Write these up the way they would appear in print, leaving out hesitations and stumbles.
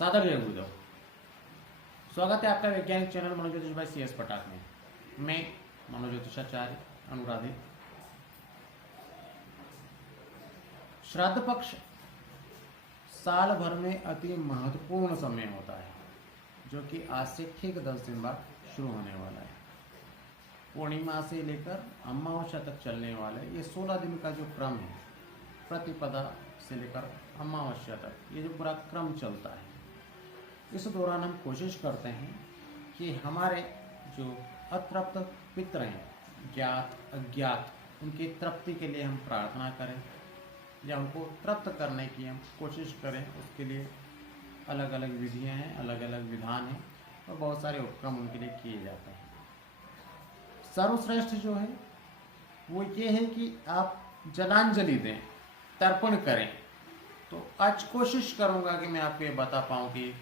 सादर जय गुरुदेव। स्वागत है आपका वैज्ञानिक चैनल मनोज्योतिष भाई CS पटाक में। मैं मनोज्योतिषाचार्य अनुराधित। श्राद्ध पक्ष साल भर में अति महत्वपूर्ण समय होता है, जो कि आज से ठीक 10 दिन बाद शुरू होने वाला है। पूर्णिमा से लेकर अमावस्या तक चलने वाला ये 16 दिन का जो क्रम है, प्रतिपदा से लेकर अमावस्या तक ये जो पूरा क्रम चलता है, इस दौरान हम कोशिश करते हैं कि हमारे जो अतृप्त पितृ हैं, ज्ञात अज्ञात, उनकी तृप्ति के लिए हम प्रार्थना करें या उनको तृप्त करने की हम कोशिश करें। उसके लिए अलग अलग विधियां हैं, अलग अलग विधान हैं और बहुत सारे उपक्रम उनके लिए किए जाते हैं। सर्वश्रेष्ठ जो है वो ये है कि आप जलांजलि दें, तर्पण करें। तो आज कोशिश करूंगा कि मैं आपको ये बता पाऊँ कि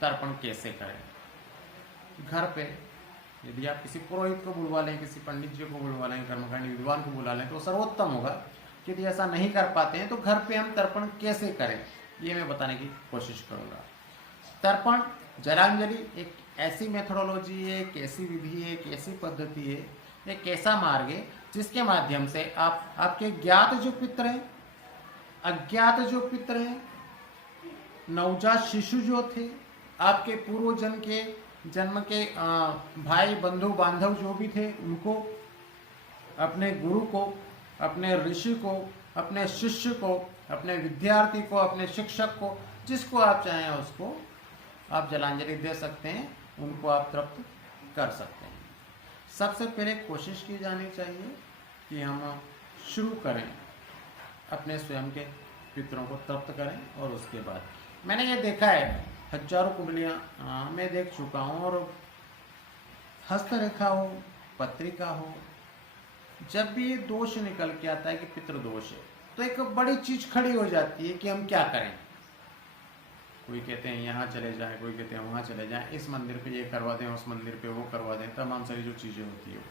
तर्पण कैसे करें। घर पे यदि आप किसी पुरोहित को बुलवा लें, किसी पंडित जी को बुलवा लें, कर्मकांडी विद्वान को बुला लें तो सर्वोत्तम होगा। यदि ऐसा नहीं कर पाते हैं तो घर पे हम तर्पण कैसे करें ये मैं बताने की कोशिश करूंगा। तर्पण जलांजलि एक ऐसी मेथोडोलॉजी है, एक ऐसी विधि है, एक ऐसी पद्धति है, एक ऐसा मार्ग है जिसके माध्यम से आप आपके ज्ञात जो पितृ हैं, अज्ञात जो पितृ हैं, नवजात शिशु जो थे, आपके पूर्व जन्म के भाई बंधु बांधव जो भी थे, उनको, अपने गुरु को, अपने ऋषि को, अपने शिष्य को, अपने विद्यार्थी को, अपने शिक्षक को, जिसको आप चाहें उसको आप जलांजलि दे सकते हैं, उनको आप तृप्त कर सकते हैं। सबसे पहले कोशिश की जानी चाहिए कि हम शुरू करें अपने स्वयं के पितरों को तृप्त करें। और उसके बाद मैंने ये देखा है, हजारों कुंडलियाँ मैं देख चुका हूँ, और हस्तरेखा हो, पत्रिका हो, जब भी ये दोष निकल के आता है कि पितृदोष है, तो एक बड़ी चीज खड़ी हो जाती है कि हम क्या करें। कोई कहते हैं यहाँ चले जाएं, कोई कहते हैं वहाँ चले जाएं, इस मंदिर पे ये करवा दें, उस मंदिर पे वो करवा दें, तमाम सारी जो चीज़ें होती है।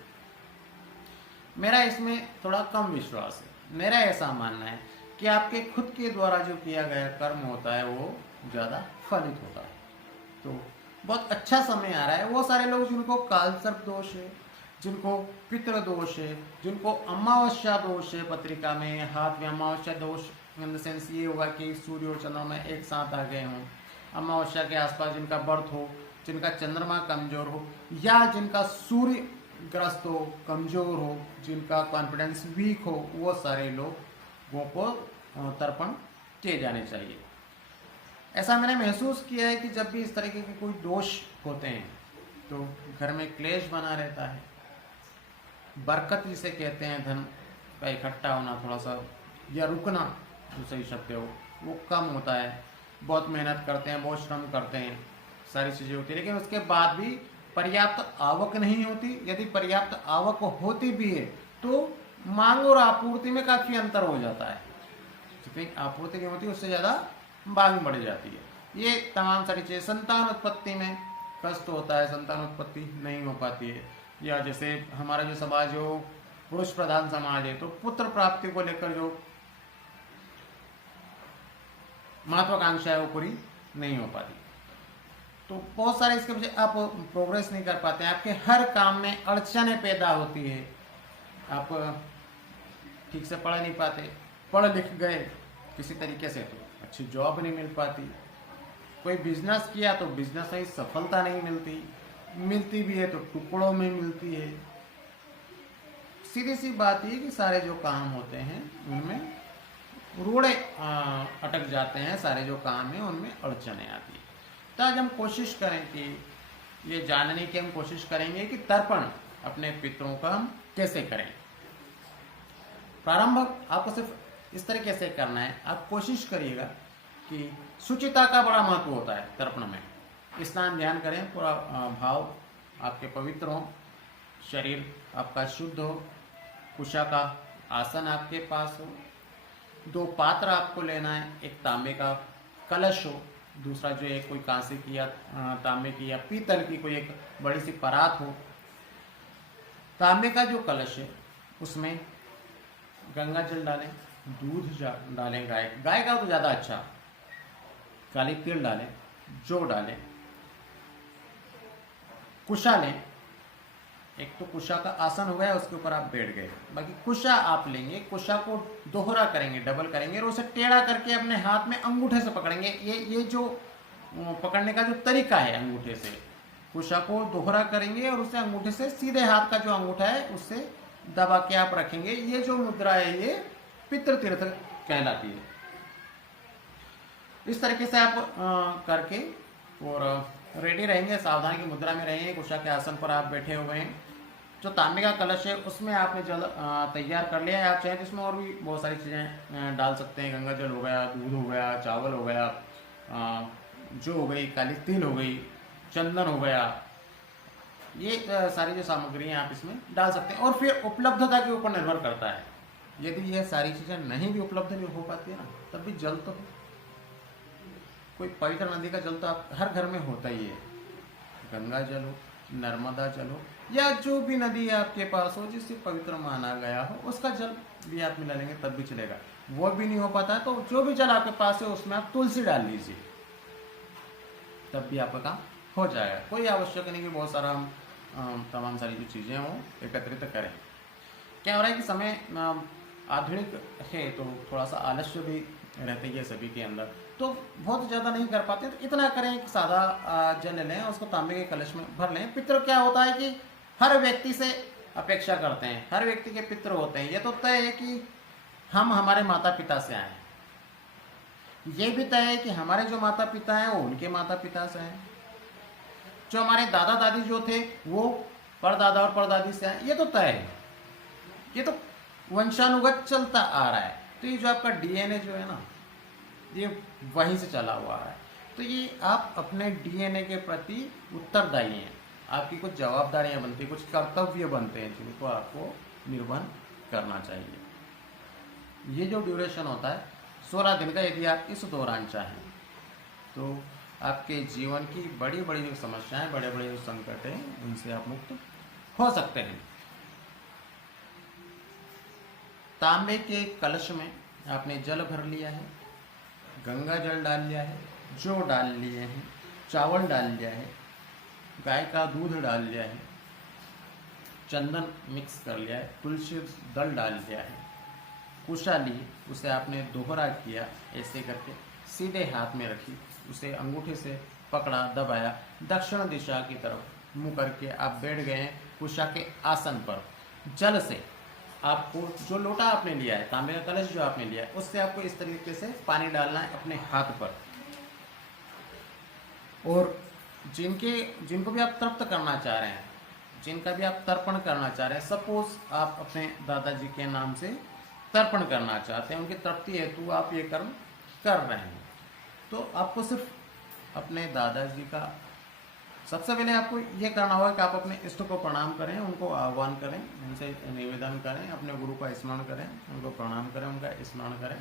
मेरा इसमें थोड़ा कम विश्वास है। मेरा ऐसा मानना है कि आपके खुद के द्वारा जो किया गया कर्म होता है वो ज़्यादा फलित होता है। तो बहुत अच्छा समय आ रहा है। वो सारे लोग जिनको कालसर्प दोष है, जिनको पितृ दोष है, जिनको अमावस्या दोष है, पत्रिका में हाथ में अमावस्या दोष इन द सेंस ये होगा कि सूर्य और चंद्रमा एक साथ आ गए हों, अमावस्या के आसपास जिनका बर्थ हो, जिनका चंद्रमा कमजोर हो, या जिनका सूर्य ग्रस्त हो, कमजोर हो, जिनका कॉन्फिडेंस वीक हो, वो सारे लोगों को तर्पण किए जाने चाहिए। ऐसा मैंने महसूस किया है कि जब भी इस तरीके के कोई दोष होते हैं तो घर में क्लेश बना रहता है। बरकत जिसे कहते हैं, धन का इकट्ठा होना थोड़ा सा या रुकना जो सही शब्द है वो कम होता है। बहुत मेहनत करते हैं, बहुत श्रम करते हैं, सारी चीज़ें होती है, लेकिन उसके बाद भी पर्याप्त आवक नहीं होती। यदि पर्याप्त आवक होती भी है तो मांग और आपूर्ति में काफ़ी अंतर हो जाता है। जितनी आपूर्ति नहीं होती उससे ज़्यादा मांग बढ़ जाती है। ये तमाम सारी चीज़ें, संतान उत्पत्ति में कष्ट होता है, संतान उत्पत्ति नहीं हो पाती है। या जैसे हमारा जो समाज हो पुरुष प्रधान समाज है, तो पुत्र प्राप्ति को लेकर जो महत्वाकांक्षा है वो पूरी नहीं हो पाती। तो बहुत सारे इसके पीछे आप प्रोग्रेस नहीं कर पाते हैं, आपके हर काम में अड़चनें पैदा होती है, आप ठीक से पढ़ नहीं पाते, पढ़ लिख गए किसी तरीके से तो अच्छी जॉब नहीं मिल पाती, कोई बिजनेस किया तो बिजनेस में सफलता नहीं मिलती, मिलती भी है तो टुकड़ों में मिलती है। सीधी सी बात ये कि सारे जो काम होते हैं उनमें रोड़े अटक जाते हैं, सारे जो काम हैं उनमें अड़चने आती है। तो आज हम कोशिश करें कि ये जानने की हम कोशिश करेंगे कि तर्पण अपने पितरों का हम कैसे करें। प्रारंभ आपको सिर्फ इस तरीके से करना है। आप कोशिश करिएगा कि शुचिता का बड़ा महत्व होता है तर्पण में। स्नान ध्यान करें, पूरा भाव आपके पवित्र हो, शरीर आपका शुद्ध हो, कुशा का आसन आपके पास हो, 2 पात्र आपको लेना है, एक तांबे का कलश हो, दूसरा जो है कोई कांसे की या तांबे की या पीतल की कोई एक बड़ी सी परात हो। तांबे का जो कलश है उसमें गंगा जल डालें, दूध डालें, गाय का तो ज़्यादा अच्छा, काली तिल डालें, जौ डालें, कुशा लें। एक तो कुशा का आसन हो गया, उसके ऊपर आप बैठ गए। बाकी कुशा आप लेंगे, कुशा को दोहरा करेंगे, डबल करेंगे और उसे टेढ़ा करके अपने हाथ में अंगूठे से पकड़ेंगे। ये जो पकड़ने का जो तरीका है, अंगूठे से कुशा को दोहरा करेंगे और उसे अंगूठे से सीधे हाथ का जो अंगूठा है उससे दबा के आप रखेंगे। ये जो मुद्रा है ये पितृ तीर्थ कहलाती है। इस तरीके से आप करके और रेडी रहेंगे, सावधानी की मुद्रा में रहेंगे। कुशा के आसन पर आप बैठे हुए हैं। जो तांबे का कलश है उसमें आपने जल तैयार कर लिया है। आप चाहें तो इसमें और भी बहुत सारी चीज़ें डाल सकते हैं। गंगा जल हो गया, दूध हो गया, चावल हो गया, जो हो गई, काली तिल हो गई, चंदन हो गया, ये सारी जो सामग्री आप इसमें डाल सकते हैं। और फिर उपलब्धता के ऊपर निर्भर करता है। यदि ये सारी चीज़ें नहीं भी उपलब्ध नहीं हो पाती है ना, तब भी जल तो कोई पवित्र नदी का जल तो आप हर घर में होता ही है। गंगा जल हो, नर्मदा जल हो, या जो भी नदी आपके पास हो जिससे पवित्र माना गया हो, उसका जल भी आप मिला लेंगे तब भी चलेगा। वो भी नहीं हो पाता तो जो भी जल आपके पास है उसमें आप तुलसी डाल लीजिए, तब भी आपका काम हो जाएगा। कोई आवश्यक नहीं कि बहुत सारा हम तमाम सारी जो चीज़ें वो एकत्रित करें। क्या हो रहा है कि समय आधुनिक है तो थोड़ा सा आलस्य भी रहती है सभी के अंदर, तो बहुत ज़्यादा नहीं कर पाते। तो इतना करें कि सादा जल लें, उसको तांबे के कलश में भर लें। पितृ क्या होता है कि हर व्यक्ति से अपेक्षा करते हैं, हर व्यक्ति के पितृ होते हैं। ये तो तय है कि हम हमारे माता पिता से आए, ये भी तय है कि हमारे जो माता पिता हैं वो उनके माता पिता से हैं, जो हमारे दादा दादी जो थे वो परदादा और परदादी से आए, ये तो तय है। ये तो वंशानुगत चलता आ रहा है। तो ये जो आपका डीएनए जो है ना, ये वहीं से चला हुआ है। तो ये आप अपने डीएनए के प्रति उत्तरदायी हैं। आपकी कुछ जवाबदारियां बनती हैं, कुछ कर्तव्य बनते हैं जिनको आपको निर्वहन करना चाहिए। ये जो ड्यूरेशन होता है 16 दिन का, यदि आप इस दौरान चाहें तो आपके जीवन की बड़ी बड़ी जो समस्याएं, बड़े बड़े जो संकट हैं, उनसे आप मुक्त हो सकते हैं। तांबे के कलश में आपने जल भर लिया है, गंगा जल डाल लिया है, जौ डाल लिए हैं, चावल डाल लिया है, गाय का दूध डाल लिया है, चंदन मिक्स कर लिया है, तुलसी दल डाल लिया है, कुशा ली, उसे आपने दोहरा किया, ऐसे करके सीधे हाथ में रखी, उसे अंगूठे से पकड़ा, दबाया, दक्षिण दिशा की तरफ मुंह करके आप बैठ गए हैं कुशा के आसन पर। जल से आपको जो लोटा आपने लिया है, तांबे का कलश जो आपने लिया है, उससे आपको इस तरीके से पानी डालना है अपने हाथ पर। और जिनको भी आप तृप्त करना चाह रहे हैं, जिनका भी आप तर्पण करना चाह रहे हैं, सपोज आप अपने दादाजी के नाम से तर्पण करना चाहते हैं, उनकी तृप्ति हेतु आप ये कर्म कर रहे हैं, तो आपको सिर्फ अपने दादाजी का सबसे पहले आपको ये करना होगा कि आप अपने इष्ट को प्रणाम करें, उनको आह्वान करें, उनसे निवेदन करें, अपने गुरु का स्मरण करें, उनको प्रणाम करें, उनका स्मरण करें।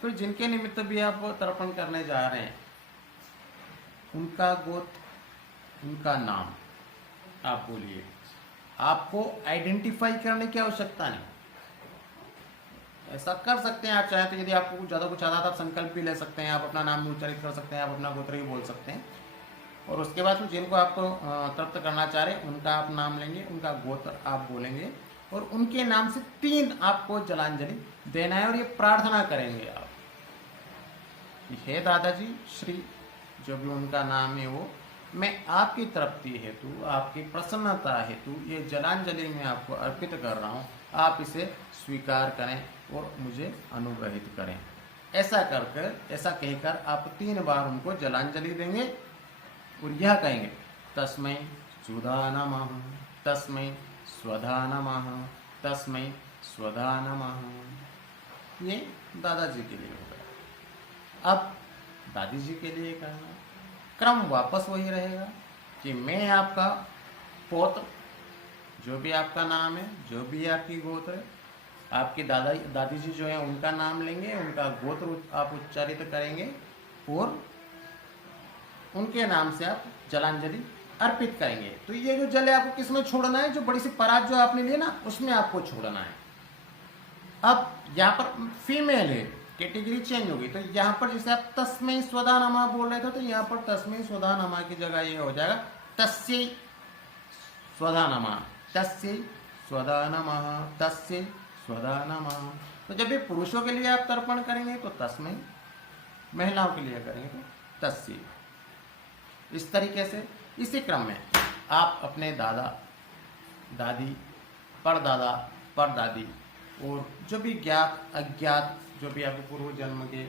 फिर जिनके निमित्त भी आप तर्पण करने जा रहे हैं, उनका गोत्र, उनका नाम आप बोलिए। आपको आइडेंटिफाई करने की आवश्यकता नहीं, ऐसा कर सकते हैं आप चाहे तो। यदि आपको ज़्यादा कुछ आता है तो आप संकल्प भी ले सकते हैं, आप अपना नाम भी उच्चारित कर सकते हैं, आप अपना गोत्र भी बोल सकते हैं। और उसके बाद जिनको आपको तृप्त करना चाह रहे हैं उनका आप नाम लेंगे, उनका गोत्र आप बोलेंगे और उनके नाम से 3 आपको जलांजलि देना है। और ये प्रार्थना करेंगे आप कि हे दादाजी श्री, जो भी उनका नाम है वो, मैं आपकी तृप्ति हेतु, आपकी प्रसन्नता हेतु ये जलांजलि मैं आपको अर्पित कर रहा हूँ, आप इसे स्वीकार करें और मुझे अनुग्रहित करें। ऐसा कहकर आप 3 बार उनको जलांजलि देंगे और यह कहेंगे तस्मै सुधा नमः, तस्मै स्वधा नमः, तस्मै स्वधा नमः। ये दादाजी के लिए हो गया। अब दादी जी के लिए करना, क्रम वापस वही रहेगा कि मैं आपका पौत्र, जो भी आपका नाम है, जो भी आपकी गोत्र है, आपकी दादी जी जो है उनका नाम लेंगे, उनका गोत्र आप उच्चारित करेंगे और उनके नाम से आप जलांजलि अर्पित करेंगे। तो ये जो जल है आपको किसमें छोड़ना है, जो बड़ी सी परात जो आपने ली ना उसमें आपको छोड़ना है। अब यहाँ पर फीमेल है कैटेगरी चेंज होगी। तो यहाँ पर जैसे आप तस्मै स्वधा नमः बोल रहे थे, तो यहाँ पर तस्मै स्वधा नमः की जगह ये हो जाएगा तस्यै स्वधा नमः, तस्यै स्वधा नमः, तस्यै स्वधा नमः। तो जब ये पुरुषों के लिए आप तर्पण करेंगे तो तस्मै, महिलाओं के लिए करेंगे तो तस्यै। इस तरीके से इसी क्रम में आप अपने दादा दादी, परदादा परदादी और जो भी ज्ञात अज्ञात जो भी आपके पूर्व जन्म के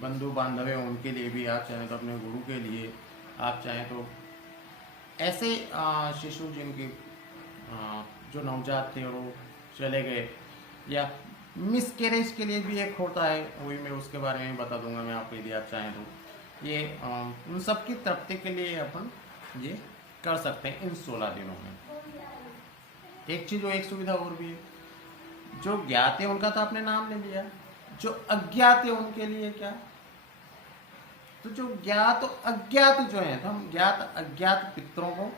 बंधु बांधव हैं उनके लिए भी, आप चाहें तो अपने गुरु के लिए, आप चाहें तो ऐसे शिशु जिनके जो नवजात थे और वो चले गए, या मिसकैरेज के लिए भी एक होता है, वही मैं उसके बारे में बता दूंगा मैं आपको यदि आप चाहें तो। ये उन सब की तृप्ति के लिए अपन ये कर सकते हैं इन 16 दिनों में। एक चीज और एक सुविधा और भी है, जो ज्ञात है उनका तो आपने नाम ले लिया, जो अज्ञात है उनके लिए क्या, तो जो ज्ञात अज्ञात जो है, तो हम ज्ञात अज्ञात पितरों को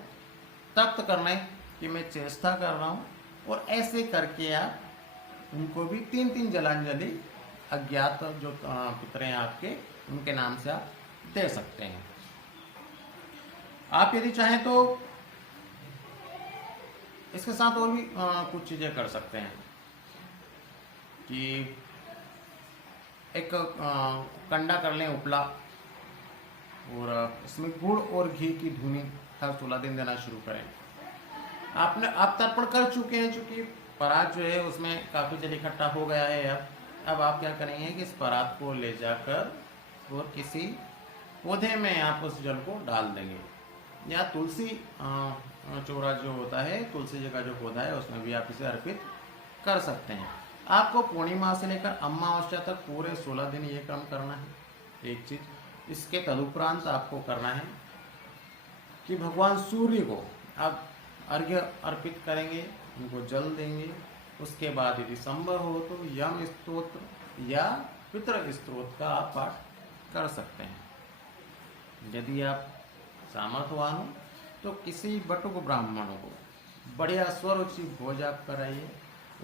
तप्त करने की मैं चेष्टा कर रहा हूँ, और ऐसे करके आप उनको भी 3-3 जलांजलि अज्ञात जो पितर हैं आपके, उनके नाम से आप दे सकते हैं। आप यदि चाहें तो इसके साथ और भी कुछ चीजें कर सकते हैं कि एक कंडा कर लें उपला, और इसमें गुड़ और घी की धुनी हर 16 दिन देना शुरू करें। आप तर्पण कर चुके हैं, चूंकि परात जो है उसमें काफी जल इकट्ठा हो गया है। अब आप क्या करेंगे कि इस परात को ले जाकर और किसी पौधे में आप उस जल को डाल देंगे, या तुलसी चौरा जो होता है, तुलसी जी का जो पौधा है उसमें भी आप इसे अर्पित कर सकते हैं। आपको पूर्णिमा से लेकर अमावस्या तक पूरे 16 दिन ये काम करना है। एक चीज इसके तदुपरांत आपको करना है कि भगवान सूर्य को आप अर्घ्य अर्पित करेंगे, उनको जल देंगे। उसके बाद यदि संभव हो तो यम स्तोत्र या पितृ स्तोत्र का आप पाठ कर सकते हैं। यदि आप सामर्थ्यवान हो तो किसी बटुक ब्राह्मण को बढ़िया स्वरुचि भोज आप कराइए,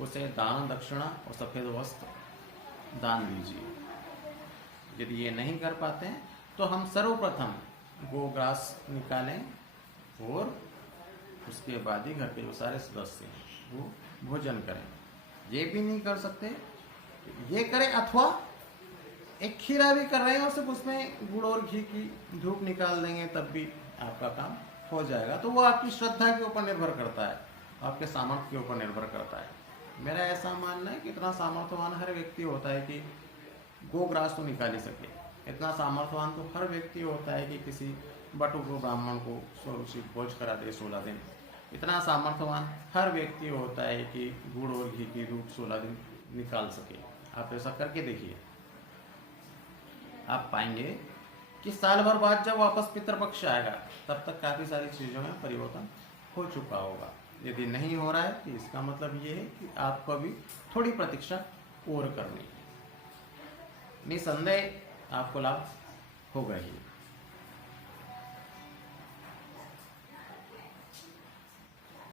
उसे दान दक्षिणा और सफेद वस्त्र दान दीजिए। यदि ये नहीं कर पाते हैं तो हम सर्वप्रथम गोग्रास निकालें, और उसके बाद ही घर के जो सारे सदस्य हैं वो भोजन करें। ये भी नहीं कर सकते ये करें, अथवा एक खीरा भी कर रहे हैं और सिर्फ उसमें गुड़ और घी की धूप निकाल देंगे, तब भी आपका काम हो जाएगा। तो वो आपकी श्रद्धा के ऊपर निर्भर करता है, आपके सामर्थ्य के ऊपर निर्भर करता है। मेरा ऐसा मानना है कि इतना सामर्थ्यवान हर व्यक्ति होता है कि गोग्रास तो निकाल ही सके। इतना सामर्थ्यवान तो हर व्यक्ति होता है कि किसी बटुक ब्राह्मण को स्वरुचि भोज करा दे 16 दिन। इतना सामर्थ्यवान हर व्यक्ति होता है कि गुड़ और घी की धूप 16 दिन निकाल सके। आप ऐसा करके देखिए, आप पाएंगे कि साल भर बाद जब वापस पितृपक्ष आएगा तब तक काफी सारी चीजों में परिवर्तन हो चुका होगा। यदि नहीं हो रहा है तो इसका मतलब ये है कि आपको अभी थोड़ी प्रतीक्षा और करनी है। निसंदेह आपको लाभ होगा ही।